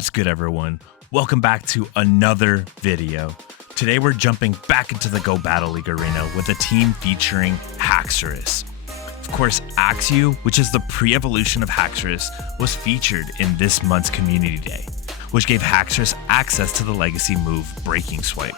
What's good, everyone? Welcome back to another video. Today we're jumping back into the Go Battle League arena with a team featuring Haxorus. Of course, Axew, which is the pre-evolution of Haxorus, was featured in this month's Community Day, which gave Haxorus access to the legacy move Breaking Swipe.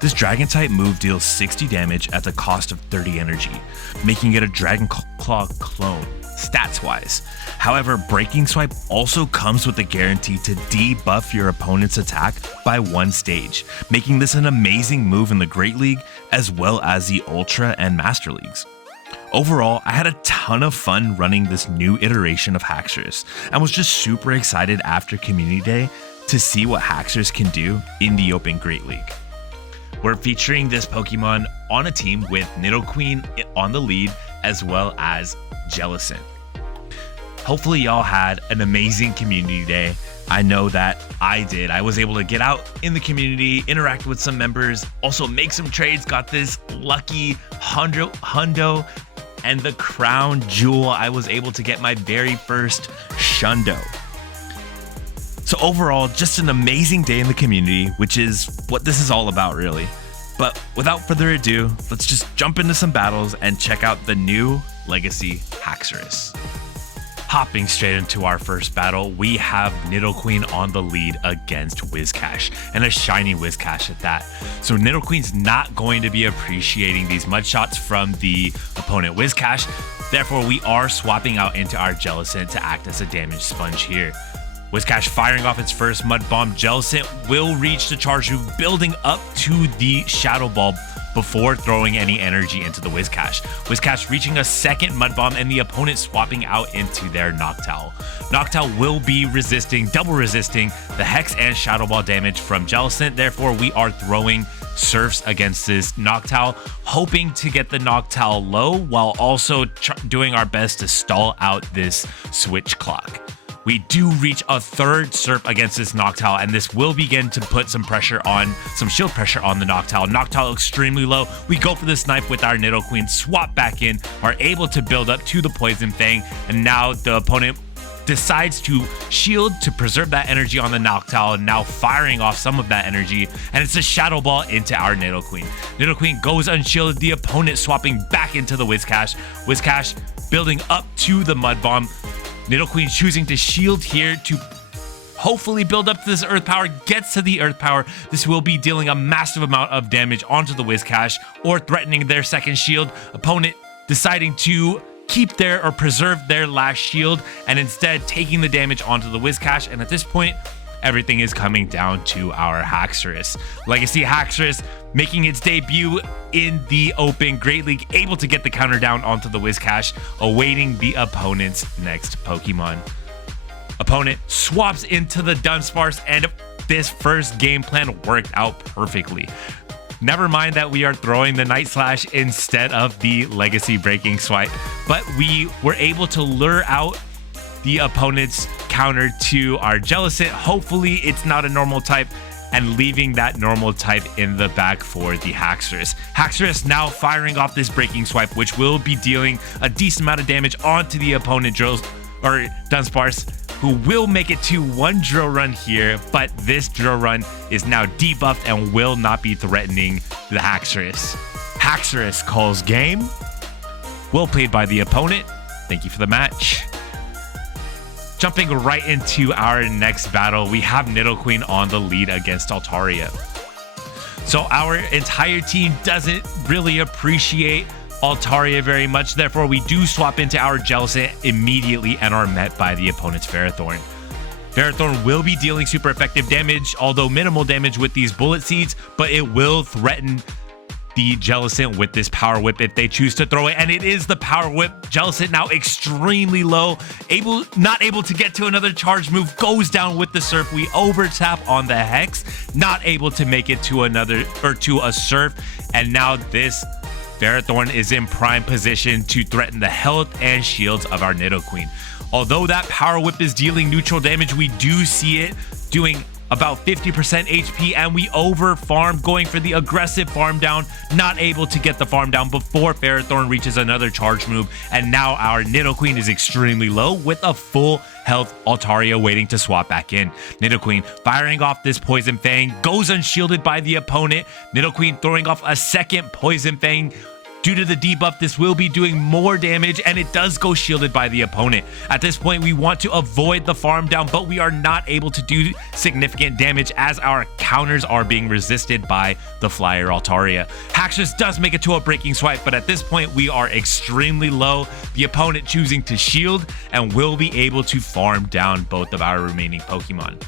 This Dragon type move deals 60 damage at the cost of 30 energy, making it a Dragon Claw clone, stats-wise. However, Breaking Swipe also comes with the guarantee to debuff your opponent's attack by 1 stage, making this an amazing move in the Great League as well as the Ultra and Master Leagues. Overall, I had a ton of fun running this new iteration of Haxorus and was just super excited after Community Day to see what Haxorus can do in the Open Great League. We're featuring this Pokemon on a team with Nidoqueen on the lead as well as Jellicent. Hopefully y'all had an amazing Community Day. I know that I did. I was able to get out in the community, interact with some members, also make some trades, got this lucky hundo and the crown jewel. I was able to get my very first Shundo. So overall, just an amazing day in the community, which is what this is all about, really. But without further ado, let's just jump into some battles and check out the new Legacy Haxorus. Hopping straight into our first battle, we have Nidoqueen on the lead against Whiscash, and a shiny Whiscash at that. So Nidoqueen's not going to be appreciating these mud shots from the opponent Whiscash. Therefore, we are swapping out into our Jellicent to act as a damage sponge here. Whiscash firing off its first Mud Bomb. Jellicent will reach the charge move, building up to the Shadow Ball before throwing any energy into the Whiscash. Whiscash reaching a second Mud Bomb and the opponent swapping out into their Noctowl. Noctowl will be double resisting the Hex and Shadow Ball damage from Jellicent. Therefore, we are throwing Surfs against this Noctowl, hoping to get the Noctowl low while also doing our best to stall out this switch clock. We do reach a third Surf against this Noctowl, and this will begin to put some shield pressure on the Noctowl. Noctowl extremely low. We go for the snipe with our Nidoqueen, swap back in, are able to build up to the Poison Fang, and now the opponent decides to shield to preserve that energy on the Noctowl, now firing off some of that energy, and it's a Shadow Ball into our Nidoqueen. Nidoqueen goes unshielded, the opponent swapping back into the Whiscash. Whiscash building up to the Mud Bomb. Nidoqueen choosing to shield here to hopefully build up to this Earth Power, gets to the Earth Power. This will be dealing a massive amount of damage onto the Whiscash or threatening their second shield. Opponent deciding to keep their or preserve their last shield and instead taking the damage onto the Whiscash. And at this point, everything is coming down to our Haxorus. Legacy Haxorus making its debut in the Open Great League, able to get the counter down onto the Whiscash, awaiting the opponent's next Pokemon. Opponent swaps into the Dunsparce, and this first game plan worked out perfectly. Never mind that we are throwing the Night Slash instead of the Legacy Breaking Swipe, but we were able to lure out the opponent's counter to our Jellicent. Hopefully it's not a normal type, and leaving that normal type in the back for the Haxorus. Haxorus now firing off this Breaking Swipe, which will be dealing a decent amount of damage onto the opponent Dunsparce, who will make it to 1 drill run here, but this drill run is now debuffed and will not be threatening the Haxorus. Haxorus calls game. Well played by the opponent. Thank you for the match. Jumping right into our next battle, we have Nidoqueen on the lead against Altaria. So our entire team doesn't really appreciate Altaria very much, therefore we do swap into our Jellicent immediately and are met by the opponent's Ferrothorn. Ferrothorn will be dealing super effective damage, although minimal damage with these Bullet Seeds, but it will threaten the Jellicent with this Power Whip if they choose to throw it, and it is the Power Whip. Jellicent now extremely low, not able to get to another charge move, goes down with the Surf. We overtap on the Hex, not able to make it to a Surf, and now this Ferrothorn is in prime position to threaten the health and shields of our Nidoqueen. Although that Power Whip is dealing neutral damage, we do see it doing about 50% HP, and we over farm, going for the aggressive farm down, not able to get the farm down before Ferrothorn reaches another charge move, and now our Nidoqueen is extremely low with a full health Altaria waiting to swap back in. Nidoqueen firing off this Poison Fang, goes unshielded by the opponent. Nidoqueen throwing off a second Poison Fang. Due to the debuff, this will be doing more damage, and it does go shielded by the opponent. At this point, we want to avoid the farm down, but we are not able to do significant damage as our counters are being resisted by the Flyer Altaria. Haxorus does make it to a breaking swipe, but at this point, we are extremely low. The opponent choosing to shield and will be able to farm down both of our remaining Pokemon.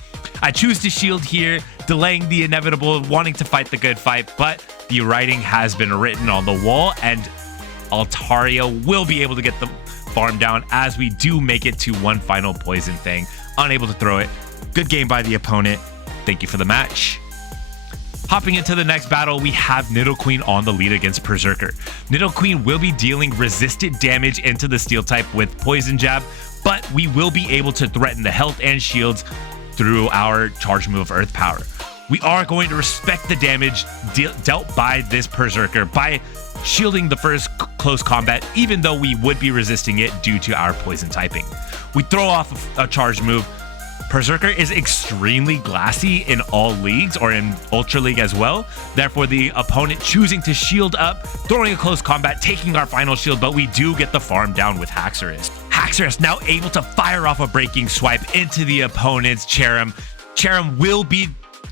I choose to shield here, delaying the inevitable, wanting to fight the good fight, but the writing has been written on the wall, and Altaria will be able to get the farm down as we do make it to one final Poison Fang. Unable to throw it. Good game by the opponent. Thank you for the match. Hopping into the next battle, we have Nidoqueen on the lead against Berserker. Nidoqueen will be dealing resisted damage into the Steel type with Poison Jab, but we will be able to threaten the health and shields through our charge move of Earth Power. We are going to respect the damage dealt by this Berserker by shielding the first close combat, even though we would be resisting it due to our poison typing. We throw off a charge move. Berserker is extremely glassy in all leagues, or in Ultra League as well. Therefore, the opponent choosing to shield up, throwing a close combat, taking our final shield, but we do get the farm down with Haxorus. Haxorus now able to fire off a breaking swipe into the opponent's Cherrim. Cherrim will be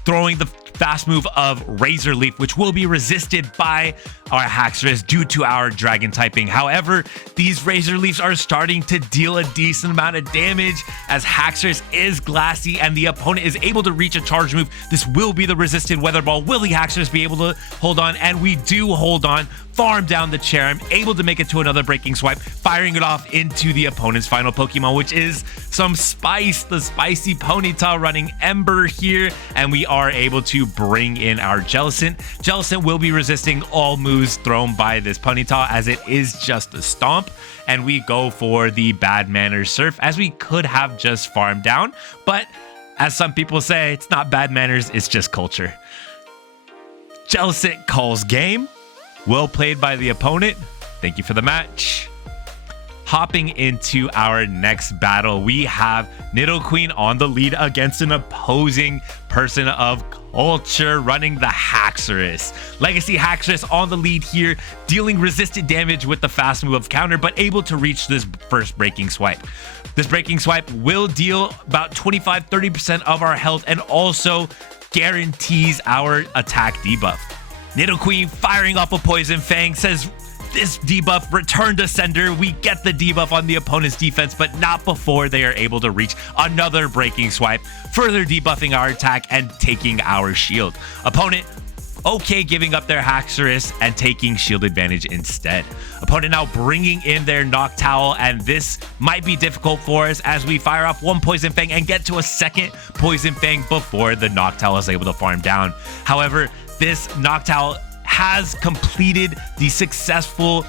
throwing the fast move of Razor Leaf, which will be resisted by our Haxorus due to our dragon typing. However, these Razor Leafs are starting to deal a decent amount of damage as Haxorus is glassy and the opponent is able to reach a charge move. This will be the resisted Weather Ball. Will the Haxorus be able to hold on? And we do hold on. Farm down the Cherrim, able to make it to another breaking swipe, firing it off into the opponent's final Pokemon, which is some spice, the spicy Ponyta running Ember here, and we are able to bring in our Jellicent. Jellicent will be resisting all moves thrown by this Ponyta as it is just a stomp, and we go for the Bad Manners Surf as we could have just farmed down, but as some people say, it's not bad manners, it's just culture. Jellicent calls game. Well played by the opponent. Thank you for the match. Hopping into our next battle, we have Nidoqueen on the lead against an opposing person of culture running the Haxorus. Legacy Haxorus on the lead here, dealing resisted damage with the fast move of counter, but able to reach this first breaking swipe. This breaking swipe will deal about 25-30% of our health and also guarantees our attack debuff. Nidoqueen firing off a Poison Fang says this debuff return to sender. We get the debuff on the opponent's defense, but not before they are able to reach another breaking swipe, further debuffing our attack and taking our shield. Opponent okay giving up their Haxorus and taking shield advantage instead. Opponent now bringing in their Noctowl, and this might be difficult for us as we fire off one Poison Fang and get to a second Poison Fang before the Noctowl is able to farm down. However, this Noctowl has completed the successful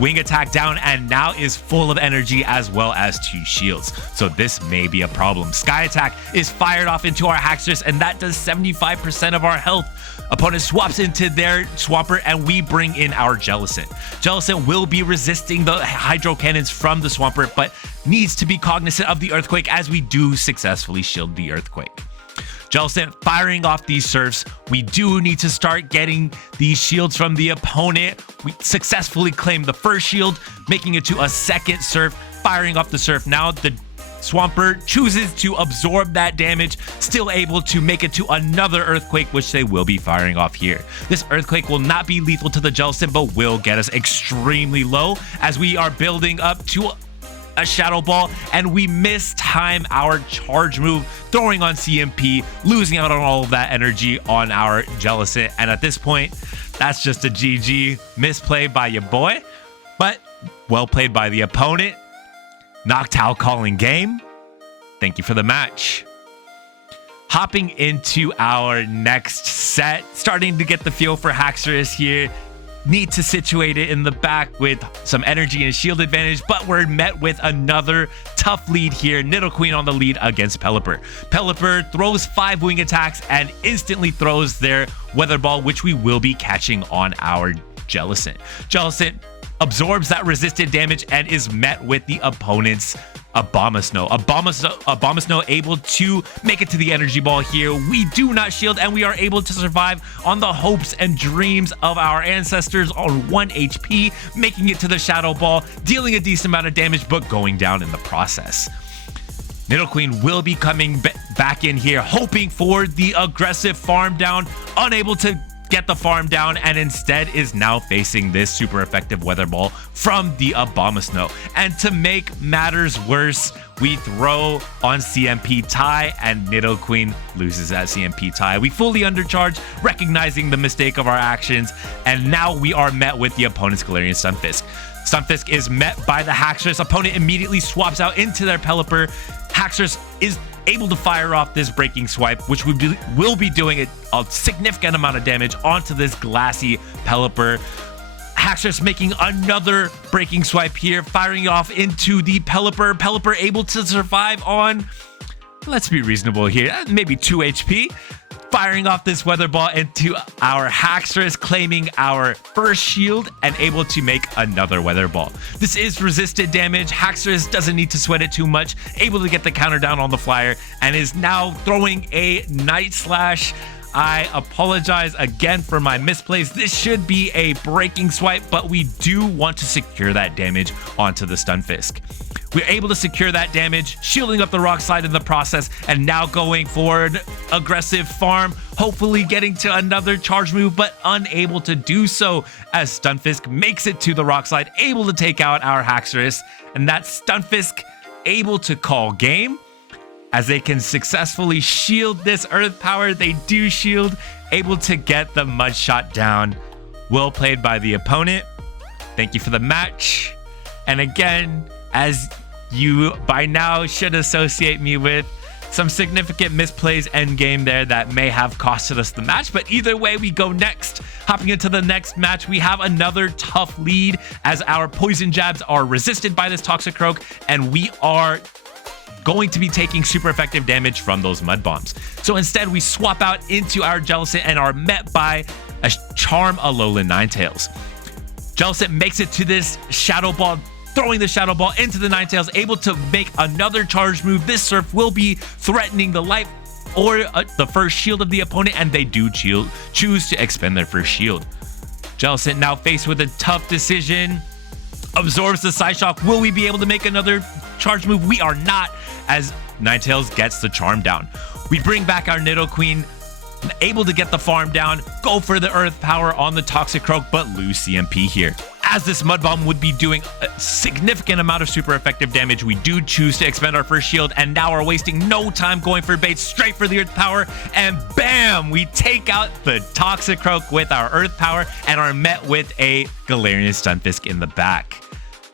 wing attack down and now is full of energy as well as 2 shields. So this may be a problem. Sky attack is fired off into our Haxorus and that does 75% of our health. Opponent swaps into their Swampert and we bring in our Jellicent. Jellicent will be resisting the Hydro Cannons from the Swampert, but needs to be cognizant of the Earthquake as we do successfully shield the Earthquake. Jellicent firing off these surfs. We do need to start getting these shields from the opponent. We successfully claim the first shield, making it to a second surf, firing off the surf. Now the Swampert chooses to absorb that damage, still able to make it to another Earthquake, which they will be firing off here. This Earthquake will not be lethal to the Jellicent, but will get us extremely low as we are building up to a Shadow Ball, and we mistime our charge move, throwing on CMP, losing out on all of that energy on our Jellicent. And at this point, that's just a GG. Misplay by your boy, but well played by the opponent. Noctowl calling game. Thank you for the match. Hopping into our next set, starting to get the feel for Haxorus here. need to situate it in the back with some energy and shield advantage, but we're met with another tough lead here. Nidoqueen on the lead against Pelipper. Pelipper throws 5 wing attacks and instantly throws their Weather Ball, which we will be catching on our Jellicent. Jellicent absorbs that resisted damage and is met with the opponent's Abomasnow. Abomasnow able to make it to the energy ball here. We do not shield and we are able to survive on the hopes and dreams of our ancestors on 1 HP, making it to the Shadow Ball, dealing a decent amount of damage, but going down in the process. Nidoqueen will be coming back in here, hoping for the aggressive farm down, unable to get the farm down, and instead is now facing this super effective Weather Ball from the Abomasnow. And to make matters worse, we throw on CMP tie and Nidoqueen loses that CMP tie. We fully undercharge, recognizing the mistake of our actions, and now we are met with the opponent's Galarian Stunfisk. Stunfisk is met by the Haxorus. Opponent immediately swaps out into their Pelipper. Haxorus is able to fire off this breaking swipe, which we will be doing a significant amount of damage onto this glassy Pelipper. Haxorus making another breaking swipe here, firing off into the Pelipper. Pelipper able to survive on, let's be reasonable here, maybe 2 HP. Firing off this Weather Ball into our Haxorus, claiming our first shield and able to make another Weather Ball. This is resisted damage. Haxorus doesn't need to sweat it too much, able to get the counter down on the flyer, and is now throwing a Night Slash. I apologize again for my misplays. This should be a breaking swipe, but we do want to secure that damage onto the Stunfisk. We're able to secure that damage, shielding up the rock slide in the process, and now going for an aggressive farm, hopefully getting to another charge move, but unable to do so as Stunfisk makes it to the rock slide, able to take out our Haxorus, and that Stunfisk able to call game as they can successfully shield this Earth Power. They do shield, able to get the Mud Shot down. Well played by the opponent. Thank you for the match. And again, as you by now should associate me with, some significant misplays end game there that may have costed us the match, but either way, we go next. Hopping into the next match, we have another tough lead as our poison jabs are resisted by this Toxicroak, and we are going to be taking super effective damage from those mud bombs. So instead, we swap out into our Jellicent and are met by a Charm Alolan Ninetales. Jellicent makes it to this Shadow Ball, throwing the Shadow Ball into the Ninetales, able to make another charge move. This Surf will be threatening the life or the first shield of the opponent, and they do choose to expend their first shield. Jellicent now faced with a tough decision. Absorbs the Psyshock. Will we be able to make another charge move? We are not, as Ninetales gets the charm down. We bring back our Nidoqueen, able to get the farm down, go for the Earth Power on the Toxicroak, but lose CMP here. As this Mud Bomb would be doing a significant amount of super effective damage, we do choose to expend our first shield, and now are wasting no time going for bait, straight for the Earth Power, and bam! We take out the Toxicroak with our Earth Power and are met with a Galarian Stunfisk in the back.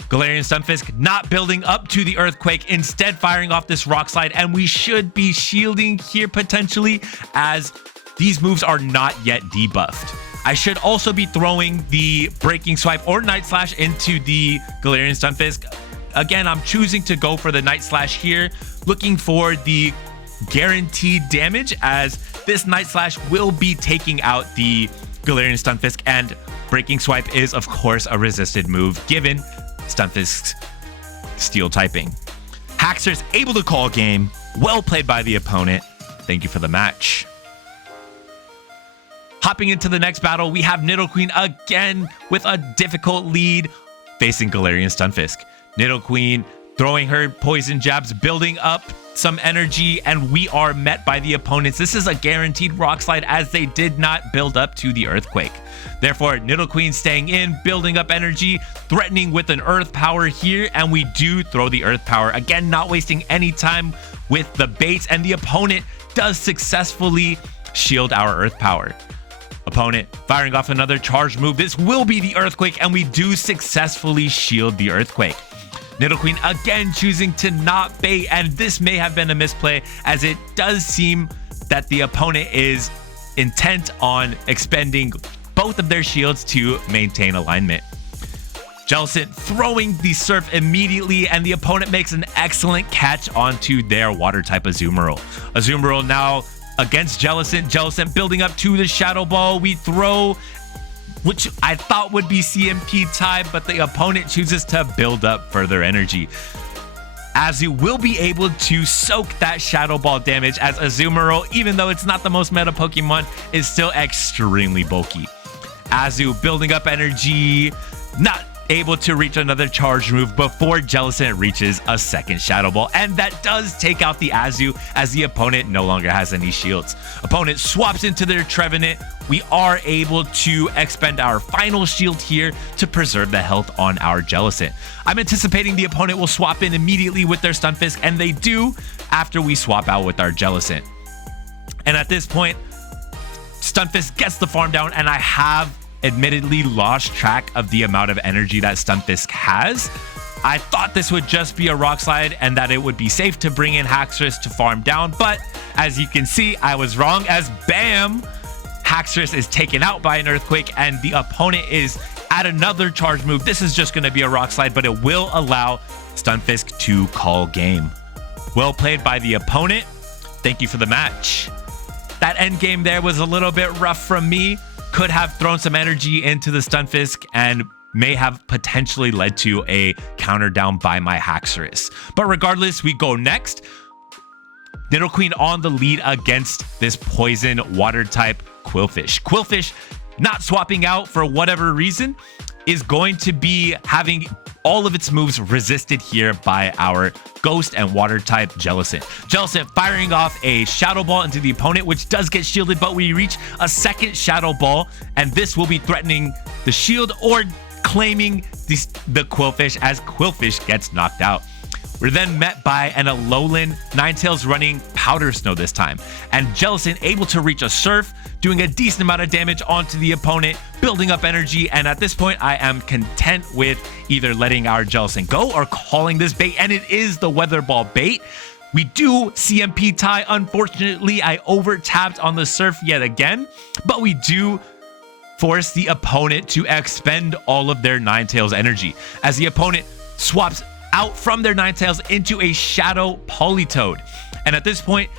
Galarian Stunfisk not building up to the Earthquake, instead firing off this Rock Slide, and we should be shielding here potentially, as these moves are not yet debuffed. I should also be throwing the Breaking Swipe or Night Slash into the Galarian Stunfisk. Again, I'm choosing to go for the Night Slash here, looking for the guaranteed damage, as this Night Slash will be taking out the Galarian Stunfisk, and Breaking Swipe is, of course, a resisted move given Stunfisk's steel typing. Haxorus able to call game. Well played by the opponent. Thank you for the match. Hopping into the next battle, we have Nidoqueen again with a difficult lead facing Galarian Stunfisk. Nidoqueen throwing her poison jabs, building up some energy, and we are met by the opponents. This is a guaranteed Rock Slide, as they did not build up to the Earthquake. Therefore, Nidoqueen staying in, building up energy, threatening with an Earth Power here, and we do throw the Earth Power. Again, not wasting any time with the baits, and the opponent does successfully shield our Earth Power. Opponent firing off another charge move. This will be the Earthquake, and we do successfully shield the Earthquake. Nidoqueen again choosing to not bait, and this may have been a misplay, as it does seem that the opponent is intent on expending both of their shields to maintain alignment. Jellicent throwing the Surf immediately, and the opponent makes an excellent catch onto their water type Azumarill. Azumarill now against Jellicent. Jellicent building up to the Shadow Ball. We throw, which I thought would be CMP tie, but the opponent chooses to build up further energy. Azu will be able to soak that Shadow Ball damage, as Azumarill, even though it's not the most meta Pokemon, is still extremely bulky. Azu building up energy, not able to reach another charge move before Jellicent reaches a second Shadow Ball, and that does take out the Azu, as the opponent no longer has any shields. Opponent swaps into their Trevenant. We are able to expend our final shield here to preserve the health on our Jellicent. I'm anticipating the opponent will swap in immediately with their Stunfisk, and they do after we swap out with our Jellicent. And at this point, Stunfisk gets the farm down, and I have admittedly lost track of the amount of energy that Stunfisk has. I thought this would just be a Rock Slide and that it would be safe to bring in Haxorus to farm down, but as you can see, I was wrong, as bam, Haxorus is taken out by an Earthquake, and the opponent is at another charge move. This is just going to be a Rock Slide, but it will allow Stunfisk to call game. Well played by the opponent. Thank you for the match. That end game there was a little bit rough from me. Could have thrown some energy into the Stunfisk and may have potentially led to a counter down by my Haxorus. But regardless, we go next. Nidoqueen on the lead against this poison water type Qwilfish. Qwilfish, not swapping out for whatever reason, is going to be having all of its moves resisted here by our Ghost and water type Jellicent. Jellicent firing off a Shadow Ball into the opponent, which does get shielded, but we reach a second Shadow Ball, and this will be threatening the shield or claiming the Qwilfish, as Qwilfish gets knocked out. We're then met by an Alolan Ninetales running Powder Snow this time, and Jellicent able to reach a Surf, doing a decent amount of damage onto the opponent, building up energy, and at this point I am content with either letting our Jellicent go or calling this bait, and it is the Weather Ball bait. We do CMP tie. Unfortunately, I over-tapped on the Surf yet again, but we do force the opponent to expend all of their Ninetales energy, as the opponent swaps out from their Ninetales into a Shadow Politoed. And at this point,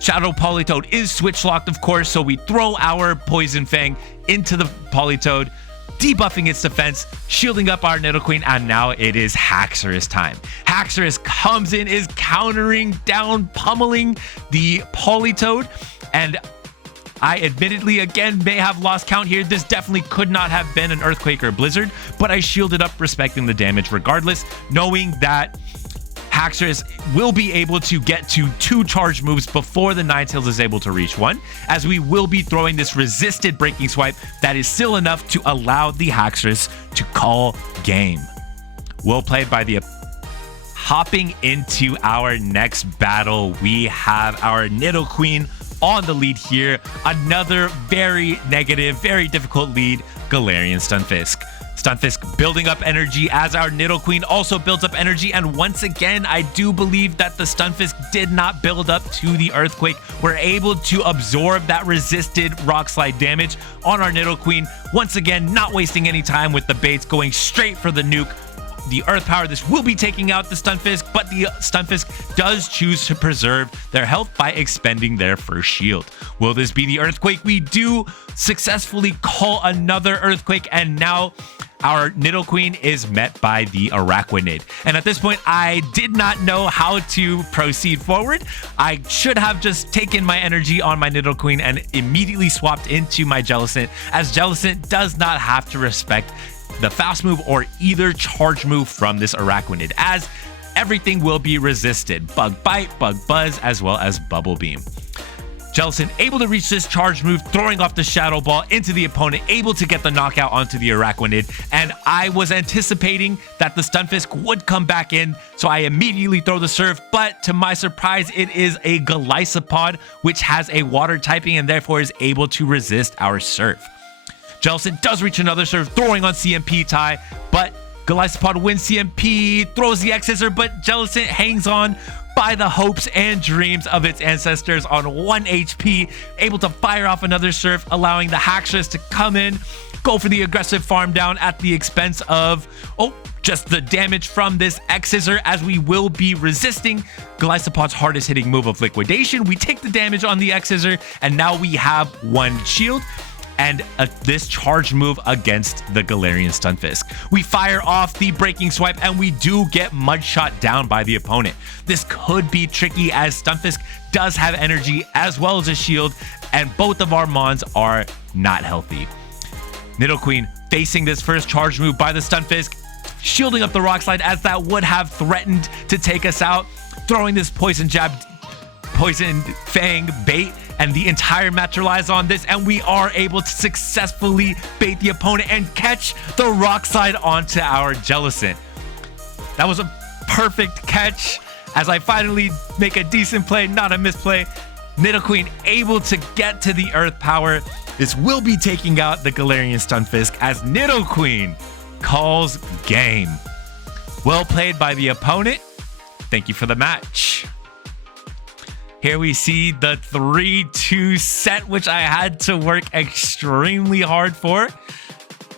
Shadow Politoed is switch locked, of course, so we throw our Poison Fang into the Politoed, debuffing its defense, shielding up our Nidoqueen, and now it is Haxorus time. Haxorus comes in, is countering down, pummeling the Politoed, and I admittedly, again, may have lost count here. This definitely could not have been an Earthquake or Blizzard, but I shielded up, respecting the damage regardless, knowing that Haxorus will be able to get to 2 charge moves before the Ninetales is able to reach 1, as we will be throwing this resisted Breaking Swipe that is still enough to allow the Haxorus to call game. Well played by the... Hopping into our next battle, we have our Nidoqueen on the lead here. Another very negative, very difficult lead, Galarian Stunfisk. Stunfisk building up energy as our Nidoqueen also builds up energy, and once again, I do believe that the Stunfisk did not build up to the Earthquake. We're able to absorb that resisted Rock Slide damage on our Nidoqueen. Once again, not wasting any time with the baits, going straight for the nuke. The Earth Power, this will be taking out the Stunfisk, but the Stunfisk does choose to preserve their health by expending their first shield. Will this be the Earthquake? We do successfully call another Earthquake, and now our Nidoqueen is met by the Araquanid. And at this point, I did not know how to proceed forward. I should have just taken my energy on my Nidoqueen and immediately swapped into my Jellicent, as Jellicent does not have to respect the fast move or either charge move from this Araquanid, as everything will be resisted. Bug Bite, Bug Buzz, as well as Bubble Beam. Jellicent able to reach this charge move, throwing off the Shadow Ball into the opponent, able to get the knockout onto the Araquanid, and I was anticipating that the Stunfisk would come back in, so I immediately throw the Surf, but to my surprise, it is a Golisopod, which has a water typing and therefore is able to resist our Surf. Jellicent does reach another Surf, throwing on CMP tie, but Golisopod wins CMP, throws the X-Scissor, but Jellicent hangs on by the hopes and dreams of its ancestors on 1 HP, able to fire off another Surf, allowing the Haxorus to come in, go for the aggressive farm down at the expense of, just the damage from this X-Scissor, as we will be resisting Golisopod's hardest hitting move of Liquidation. We take the damage on the X-Scissor, and now we have 1 shield and this charge move against the Galarian Stunfisk. We fire off the Breaking Swipe, and we do get Mudshot down by the opponent. This could be tricky, as Stunfisk does have energy as well as a shield, and both of our Mons are not healthy. Nidoqueen facing this first charge move by the Stunfisk, shielding up the Rock Slide, as that would have threatened to take us out, throwing this Poison Fang bait, and the entire match relies on this, and we are able to successfully bait the opponent and catch the Rock Slide onto our Jellicent. That was a perfect catch, as I finally make a decent play, not a misplay. Nidoqueen able to get to the Earth Power. This will be taking out the Galarian Stunfisk, as Nidoqueen calls game. Well played by the opponent. Thank you for the match. Here we see the 3-2 set, which I had to work extremely hard for.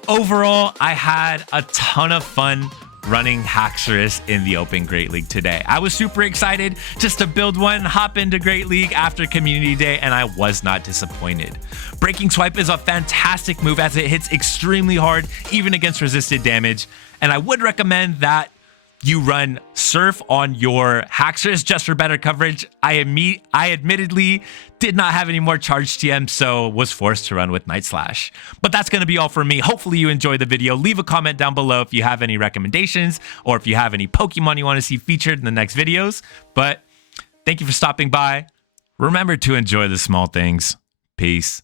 Overall, I had a ton of fun running Haxorus in the Open Great League today. I was super excited just to build one, hop into Great League after Community Day, and I was not disappointed. Breaking Swipe is a fantastic move, as it hits extremely hard, even against resisted damage, and I would recommend that you run Surf on your Haxorus just for better coverage. I admittedly did not have any more charge TM, so was forced to run with Night Slash. But that's going to be all for me. Hopefully you enjoyed the video. Leave a comment down below if you have any recommendations, or if you have any Pokemon you want to see featured in the next videos. But thank you for stopping by. Remember to enjoy the small things. Peace.